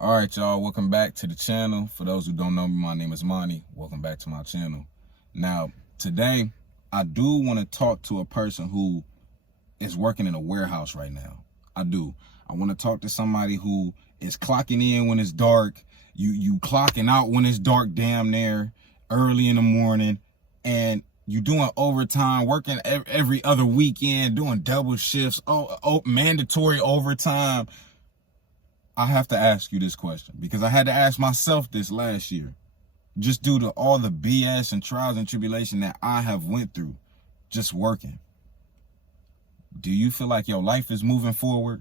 All right, y'all, welcome back to the channel. For those who don't know me, my name is Monty. Welcome back to my channel. Now, today, I do want to talk to a person who is working in a warehouse right now. I do. I want to talk to somebody who is clocking in when it's dark. You clocking out when it's dark damn near early in the morning. And you doing overtime, working every other weekend, doing double shifts, mandatory overtime. I have to ask you this question because I had to ask myself this last year, just due to all the BS and trials and tribulation that I have went through just working. Do you feel like your life is moving forward,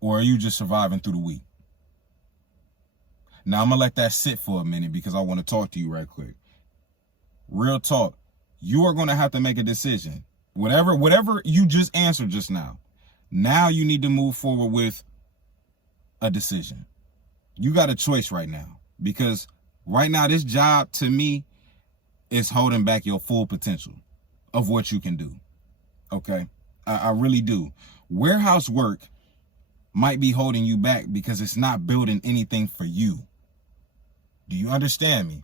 or are you just surviving through the week? Now, I'm going to let that sit for a minute because I want to talk to you right quick. Real talk. You are going to have to make a decision. Whatever you just answered just now, now you need to move forward with a decision. You got a choice right now, because right now this job to me is holding back your full potential of what you can do. Okay, I really do. Warehouse work might be holding you back because it's not building anything for you. Do you understand me?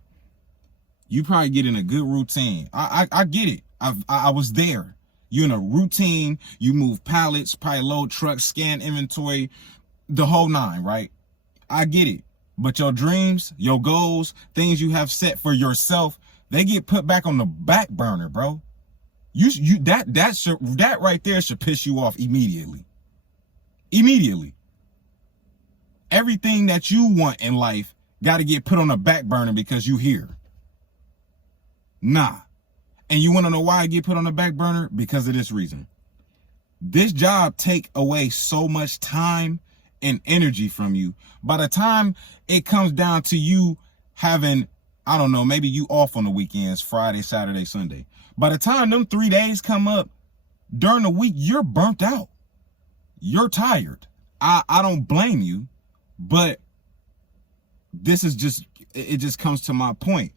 You probably get in a good routine. I get it. I was there. You're in a routine. You move pallets, probably load trucks, scan inventory, the whole nine, right? I get it. But your dreams, your goals, things you have set for yourself, they get put back on the back burner, bro. That right there should piss you off immediately. Immediately. Everything that you want in life got to get put on the back burner because you here. Nah. And you want to know why I get put on the back burner? Because of this reason. This job take away so much time and energy from you. By the time it comes down to you having, I don't know, maybe you off on the weekends, Friday, Saturday, Sunday. By the time them 3 days come up during the week, you're burnt out. You're tired. I don't blame you, but this is just, it just comes to my point.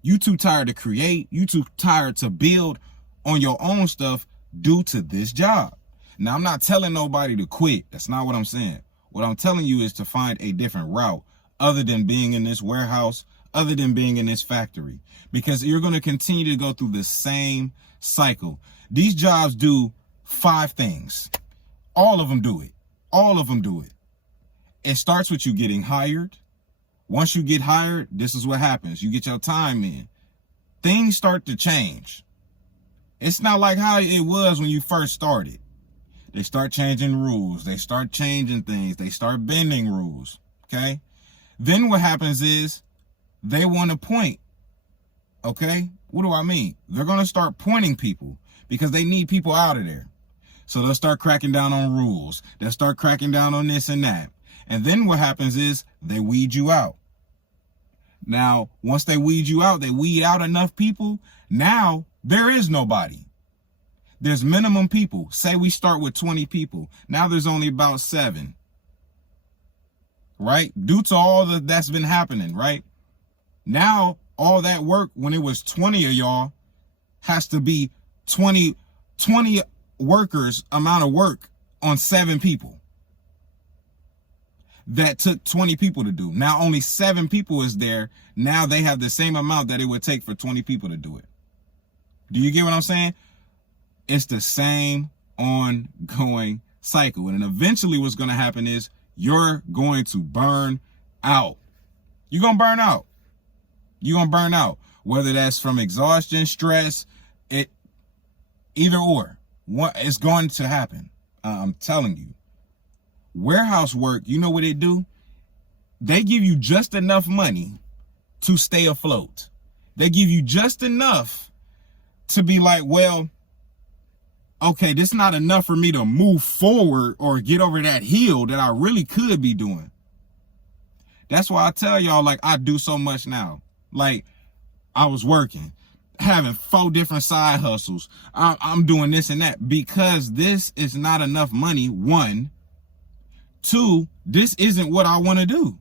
You too tired to create. You too tired to build on your own stuff due to this job. Now, I'm not telling nobody to quit. That's not what I'm saying. What I'm telling you is to find a different route other than being in this warehouse, other than being in this factory, because you're going to continue to go through the same cycle. These jobs do 5 things. All of them do it. All of them do it. It starts with you getting hired. Once you get hired, this is what happens. You get your time in. Things start to change. It's not like how it was when you first started. They start changing rules. They start changing things. They start bending rules. Okay. Then what happens is they want to point. Okay. What do I mean? They're going to start pointing people because they need people out of there. So they'll start cracking down on rules. They'll start cracking down on this and that. And then what happens is they weed you out. Now, once they weed you out, they weed out enough people. Now there is nobody. There's minimum people. Say we start with 20 people. Now there's only about 7. Right? Due to all that's been happening, right? Now, all that work, when it was 20 of y'all, has to be 20 workers amount of work on 7 people. That took 20 people to do. Now only 7 people is there. Now they have the same amount that it would take for 20 people to do it. Do you get what I'm saying? It's the same ongoing cycle. And eventually what's going to happen is you're going to burn out. You're going to burn out. You're going to burn out. Whether that's from exhaustion, stress, either or. It's going to happen. I'm telling you. Warehouse work, you know what they do? They give you just enough money to stay afloat. They give you just enough to be like, well, okay, this is not enough for me to move forward or get over that hill that I really could be doing. That's why I tell y'all, like, I do so much now. Like, I was working, having 4 different side hustles. I'm doing this and that because this is not enough money, 1. 2, this isn't what I want to do.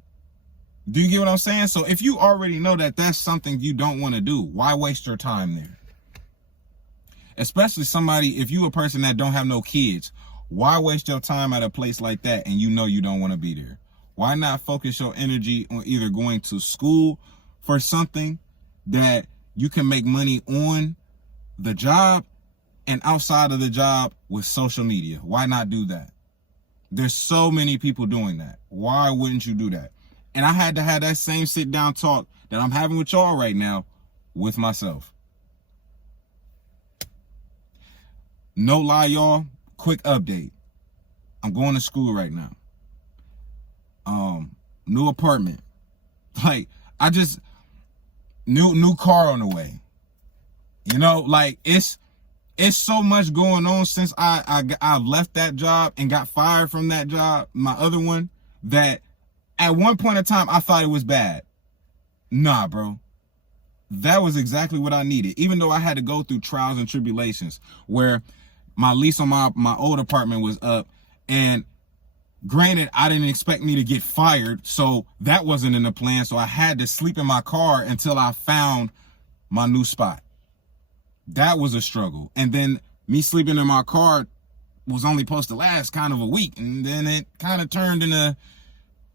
Do you get what I'm saying? So if you already know that that's something you don't want to do, why waste your time there? Especially if you a person that don't have no kids, why waste your time at a place like that and you know you don't want to be there? Why not focus your energy on either going to school for something that you can make money on the job and outside of the job with social media? Why not do that? There's so many people doing that. Why wouldn't you do that? And I had to have that same sit down talk that I'm having with y'all right now with myself. No lie, y'all. Quick update. I'm going to school right now. New apartment. Like, I just new car on the way. You know, like it's so much going on since I left that job and got fired from that job, my other one, that at one point in time I thought it was bad. Nah, bro. That was exactly what I needed. Even though I had to go through trials and tribulations where my lease on my old apartment was up, and granted, I didn't expect me to get fired, so that wasn't in the plan. So I had to sleep in my car until I found my new spot. That was a struggle. And then me sleeping in my car was only supposed to last kind of a week. And then it kind of turned into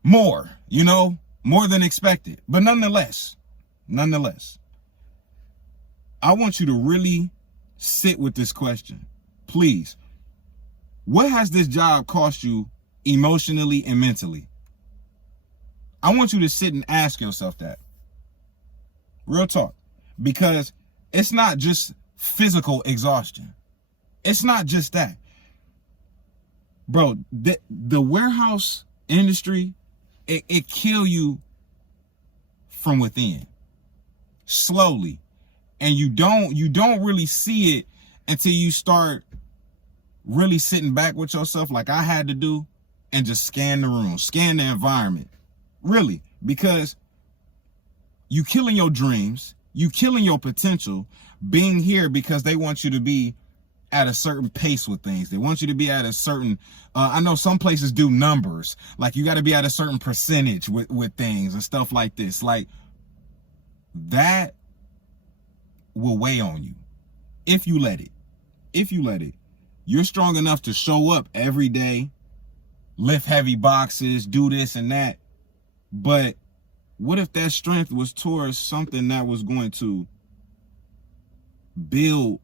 more, you know, more than expected. But nonetheless, I want you to really sit with this question. Please, what has this job cost you emotionally and mentally? I want you to sit and ask yourself that. Real talk. Because it's not just physical exhaustion. It's not just that. Bro, the warehouse industry, it kill you from within. Slowly. And you don't really see it until you start really sitting back with yourself like I had to do and just scan the room, scan the environment. Really, because you killing your dreams, you killing your potential being here because they want you to be at a certain pace with things. They want you to be at a certain, I know some places do numbers, like you got to be at a certain percentage with things and stuff like this. Like that will weigh on you if you let it. If you let it. You're strong enough to show up every day, lift heavy boxes, do this and that. But what if that strength was towards something that was going to build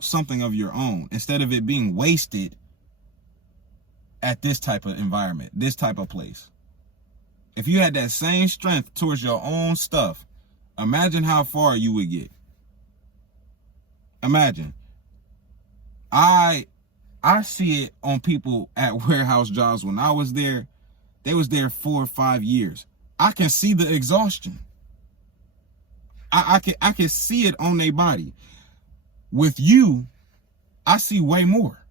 something of your own instead of it being wasted at this type of environment, this type of place? If you had that same strength towards your own stuff, imagine how far you would get. Imagine. I see it on people at warehouse jobs. When I was there, they was there 4 or 5 years. I can see the exhaustion. I can see it on their body. With you, I see way more.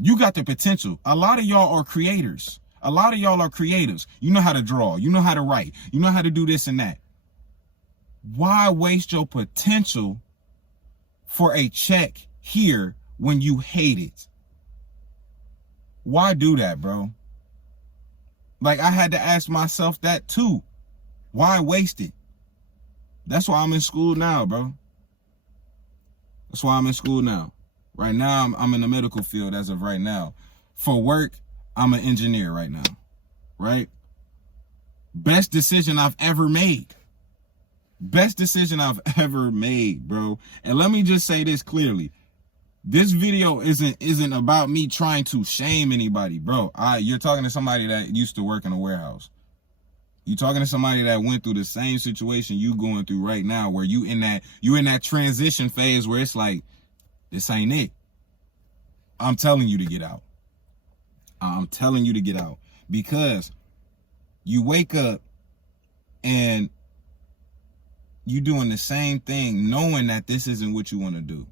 You got the potential. A lot of y'all are creators. A lot of y'all are creatives. You know how to draw. You know how to write. You know how to do this and that. Why waste your potential for a check here when you hate it? Why do that, bro? Like, I had to ask myself that too. Why waste it? That's why I'm in school now, bro. That's why I'm in school now. Right now, I'm in the medical field as of right now. For work, I'm an engineer right now, right? Best decision I've ever made. Best decision I've ever made, bro. And let me just say this clearly. This video isn't about me trying to shame anybody, bro. You're talking to somebody that used to work in a warehouse. You're talking to somebody that went through the same situation you going through right now, where you in that transition phase where it's like, this ain't it. I'm telling you to get out. I'm telling you to get out, because you wake up and you doing the same thing knowing that this isn't what you want to do.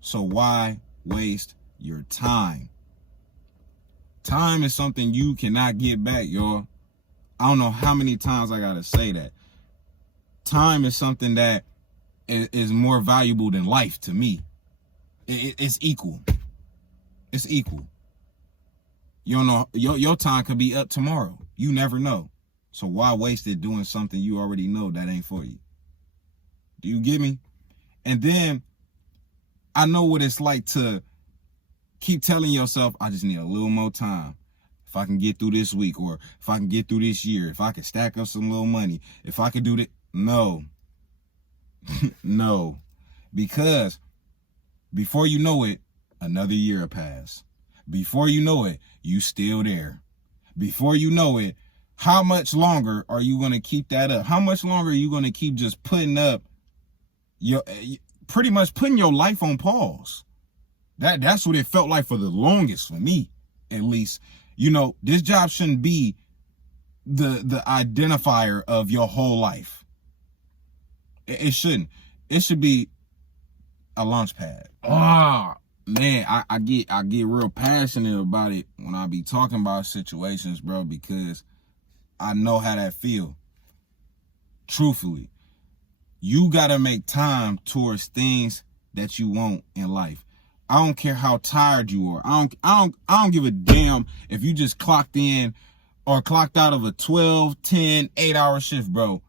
So why waste your time? Time is something you cannot get back, y'all. I don't know how many times I gotta say that. Time is something that is more valuable than life to me. It's equal. It's equal. You don't know, your time could be up tomorrow. You never know. So why waste it doing something you already know that ain't for you? Do you get me? And then I know what it's like to keep telling yourself, I just need a little more time. if I can get through this week, or if I can get through this year, if I can stack up some little money, if I can do that. No. No. Because before you know it, another year will pass. Before you know it, you still there. Before you know it, how much longer are you going to keep that up? How much longer are you going to keep just putting up pretty much putting your life on pause? That's what it felt like for the longest, for me, at least. You know, this job shouldn't be the identifier of your whole life. It shouldn't. It should be a launch pad. Man, I get real passionate about it when I be talking about situations, bro, because I know how that feel. Truthfully, you gotta make time towards things that you want in life. I don't care how tired you are. I don't give a damn if you just clocked in or clocked out of a 12, 10, 8-hour shift, bro.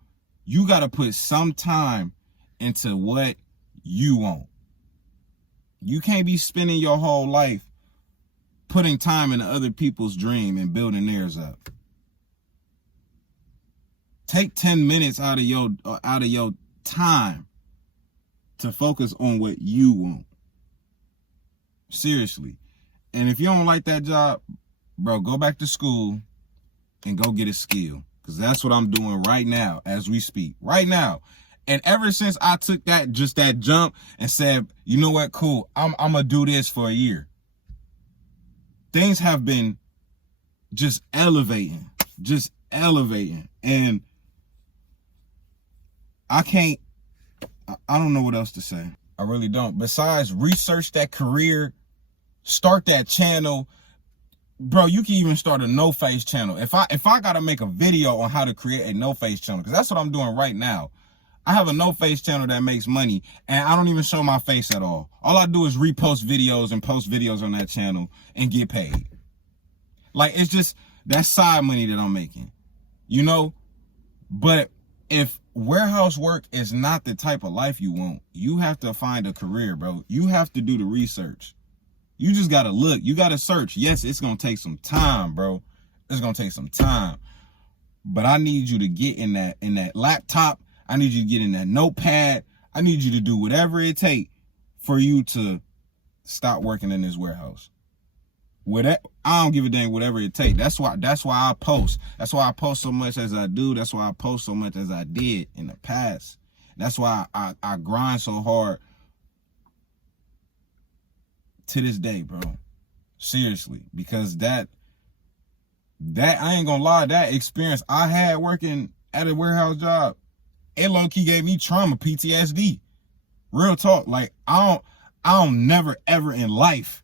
You gotta put some time into what you want. You can't be spending your whole life putting time into other people's dream and building theirs up. Take 10 minutes out of your time to focus on what you want. Seriously. And if you don't like that job, bro, go back to school and go get a skill. Because that's what I'm doing right now as we speak. Right now. And ever since I took that jump and said, you know what, cool, I'm going to do this for a year, things have been just elevating. And I don't know what else to say. I really don't. Besides research that career, start that channel. Bro, you can even start a no-face channel. If I got to make a video on how to create a no-face channel, because that's what I'm doing right now. I have a no-face channel that makes money, and I don't even show my face at all. All I do is repost videos and post videos on that channel and get paid. Like, it's just that side money that I'm making, you know? But if warehouse work is not the type of life you want, you have to find a career, bro. You have to do the research. You just got to look. You got to search. Yes, it's going to take some time, bro. It's going to take some time. But I need you to get in that laptop. I need you to get in that notepad. I need you to do whatever it takes for you to stop working in this warehouse. I don't give a damn whatever it takes. That's why I post. That's why I post so much as I do. That's why I post so much as I did in the past. That's why I grind so hard to this day, bro. Seriously. Because that I ain't gonna lie, that experience I had working at a warehouse job, it low-key gave me trauma, PTSD. Real talk. Like, I don't never ever in life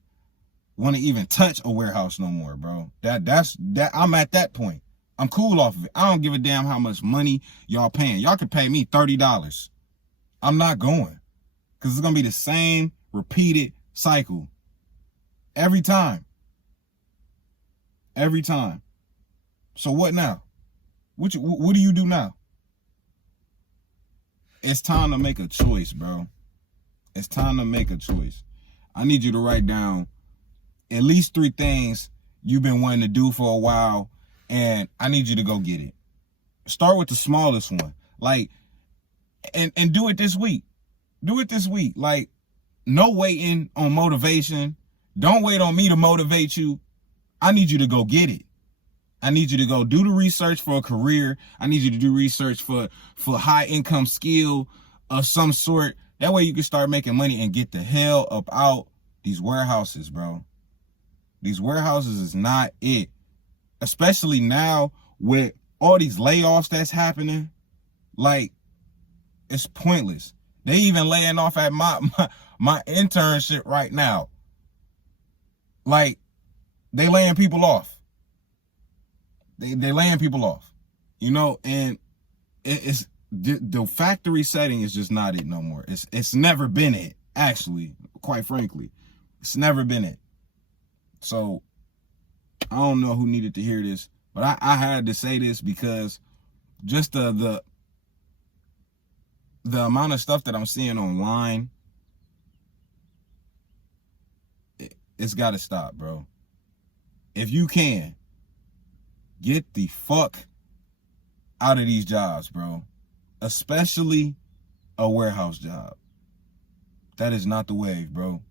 want to even touch a warehouse no more, bro. That's I'm at that point. I'm cool off of it. I don't give a damn how much money y'all paying. Y'all can pay me $30. I'm not going. Because it's gonna be the same repeated cycle. Every time. Every time. So what now? What do you do now? It's time to make a choice, bro. It's time to make a choice. I need you to write down at least 3 things you've been wanting to do for a while, and I need you to go get it. Start with the smallest one. Like, and do it this week. Do it this week. Like, no waiting on motivation. Don't wait on me to motivate you. I need you to go get it. I need you to go do the research for a career. I need you to do research for high income skill of some sort. That way you can start making money and get the hell up out these warehouses, bro. These warehouses is not it. Especially now with all these layoffs that's happening. Like, it's pointless. They even laying off at my internship right now. Like, they laying people off. They laying people off, you know, and it's the factory setting is just not it no more. It's never been it, actually, quite frankly. It's never been it. So I don't know who needed to hear this, but I had to say this because just the amount of stuff that I'm seeing online, it's got to stop, bro. If you can, Get the fuck out of these jobs, bro. Especially a warehouse job. That is not the wave, bro.